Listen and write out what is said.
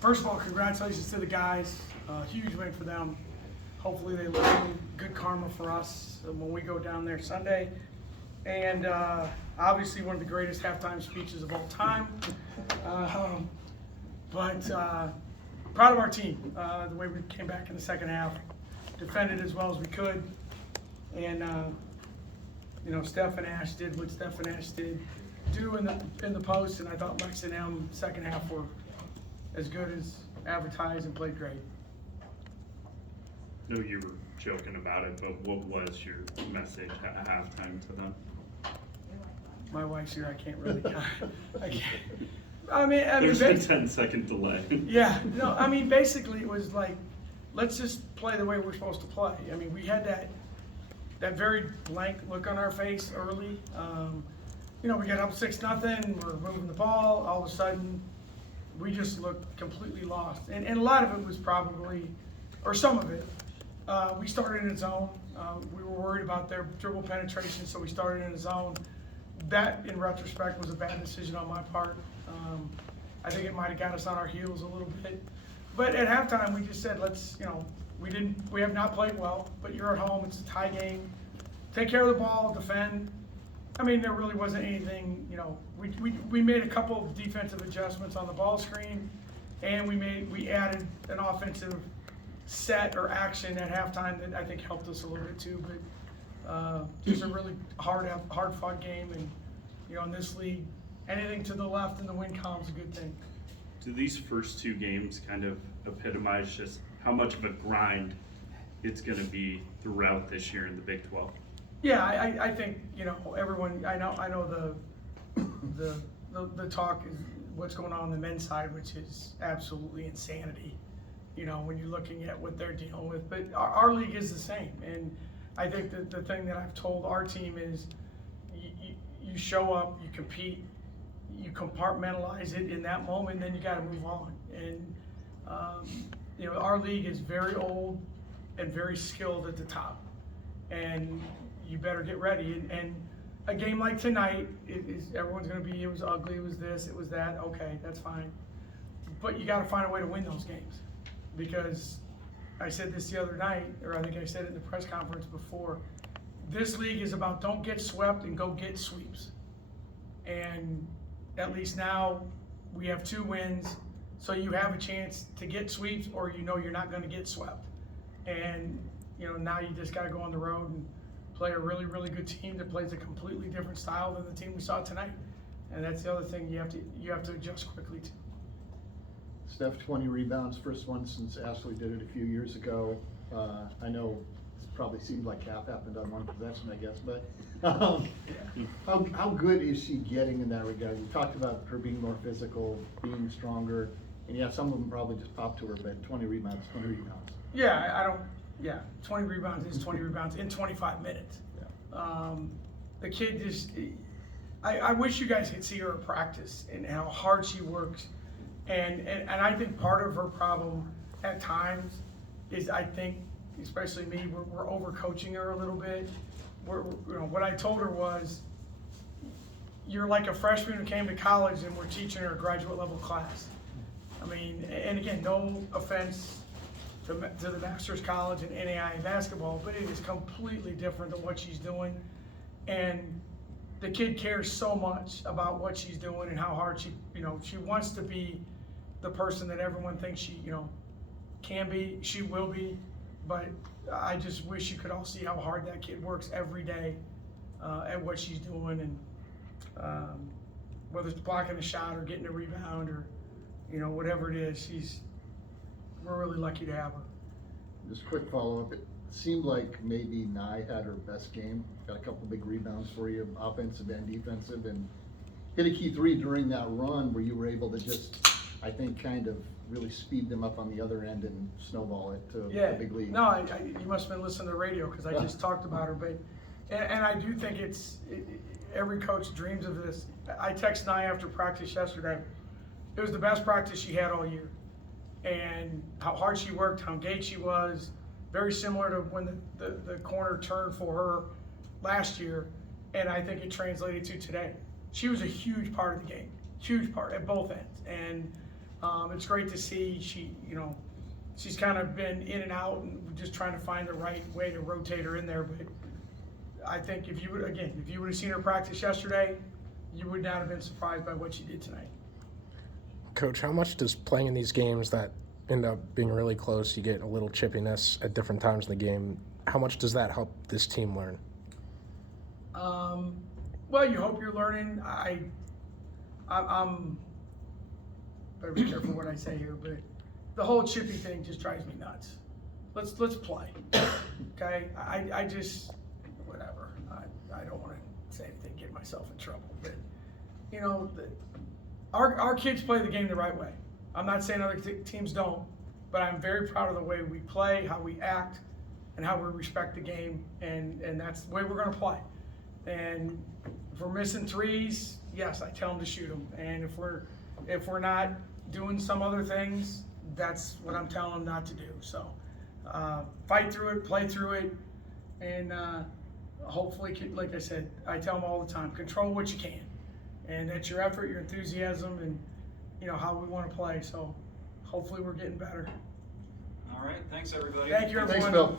First of all, congratulations to the guys. Huge win for them. Hopefully they learn good karma for us when we go down there Sunday. And obviously one of the greatest halftime speeches of all time. But proud of our team, the way we came back in the second half, defended as well as we could. And Steph and Ash did what Steph and Ash did do in the post, and I thought Lex and M second half were as good as advertised and played great. I know you were joking about it, but what was your message at halftime to them? My wife's here, I can't really I can't. There's a 10-second delay. Yeah, no, basically it was like, let's just play the way we're supposed to play. We had that very blank look on our face early. We got up 6-0, we're moving the ball, all of a sudden we just looked completely lost. And a lot of it was probably, or some of it, we started in a zone. We were worried about their dribble penetration, so we started in a zone. That, in retrospect, was a bad decision on my part. I think it might have got us on our heels a little bit. But at halftime, we just said, we have not played well, but you're at home, it's a tie game. Take care of the ball, defend. There really wasn't anything, we made a couple of defensive adjustments on the ball screen, and we added an offensive set or action at halftime that I think helped us a little bit too. But just a really hard-fought game, and in this league, anything to the left in the win column is a good thing. Do these first two games kind of epitomize just how much of a grind it's going to be throughout this year in the Big 12? Yeah, I think everyone. I know the talk is what's going on the men's side, which is absolutely insanity. When you're looking at what they're dealing with, but our league is the same. And I think that the thing that I've told our team is, you show up, you compete, you compartmentalize it in that moment, then you got to move on. And our league is very old and very skilled at the top, and you better get ready. And a game like tonight, everyone's going to be, it was ugly, it was this, it was that. Okay, that's fine. But you got to find a way to win those games, because I said this the other night, or I think I said it in the press conference before. This league is about don't get swept and go get sweeps. And at least now we have 2 wins, so you have a chance to get sweeps, or you're not going to get swept. And now you just got to go on the road and play a really, really good team that plays a completely different style than the team we saw tonight. And that's the other thing you have to adjust quickly to. Steph, 20 rebounds, first one since Ashley did it a few years ago. I know it probably seemed like half happened on one possession, I guess, but how good is she getting in that regard? You talked about her being more physical, being stronger, and some of them probably just popped to her, but 20 rebounds, 20 rebounds. Yeah, 20 rebounds is 20 rebounds in 25 minutes. Yeah. The kid just, I wish you guys could see her at practice and how hard she works. And I think part of her problem at times is, I think, especially me, we're overcoaching her a little bit. What I told her was, you're like a freshman who came to college and we're teaching her a graduate level class. And again, no offense to the Masters College and NAIA basketball, but it is completely different than what she's doing. And the kid cares so much about what she's doing and how hard she wants to be the person that everyone thinks she, can be, she will be. But I just wish you could all see how hard that kid works every day at what she's doing, and whether it's blocking a shot or getting a rebound or, whatever it is, we're really lucky to have her. Just a quick follow-up. It seemed like maybe Nye had her best game. Got a couple big rebounds for you, offensive and defensive, and hit a key 3 during that run where you were able to just, I think, kind of really speed them up on the other end and snowball it to the big league. No, you must have been listening to the radio, because I just talked about her. But and I do think every coach dreams of this. I texted Nye after practice yesterday. It was the best practice she had all year. And how hard she worked, how engaged she was, very similar to when the corner turned for her last year, and I think it translated to today. She was a huge part of the game, huge part at both ends. And It's great to see she's kind of been in and out and just trying to find the right way to rotate her in there. But I think if you would have seen her practice yesterday, you would not have been surprised by what she did tonight. Coach, how much does playing in these games that end up being really close, you get a little chippiness at different times in the game, how much does that help this team learn? Well, you hope you're learning. I'm better be careful what I say here, but the whole chippy thing just drives me nuts. Let's play, okay? I just whatever. I don't want to say anything, get myself in trouble, but our kids play the game the right way. I'm not saying other teams don't, but I'm very proud of the way we play, how we act, and how we respect the game, and that's the way we're going to play. And if we're missing threes, yes, I tell them to shoot them. And if we're not doing some other things, that's what I'm telling them not to do. So fight through it, play through it, and hopefully, like I said, I tell them all the time, control what you can. And that's your effort, your enthusiasm, and how we want to play. So hopefully we're getting better. All right, thanks everybody. Thank you, everyone. Thanks, Bill.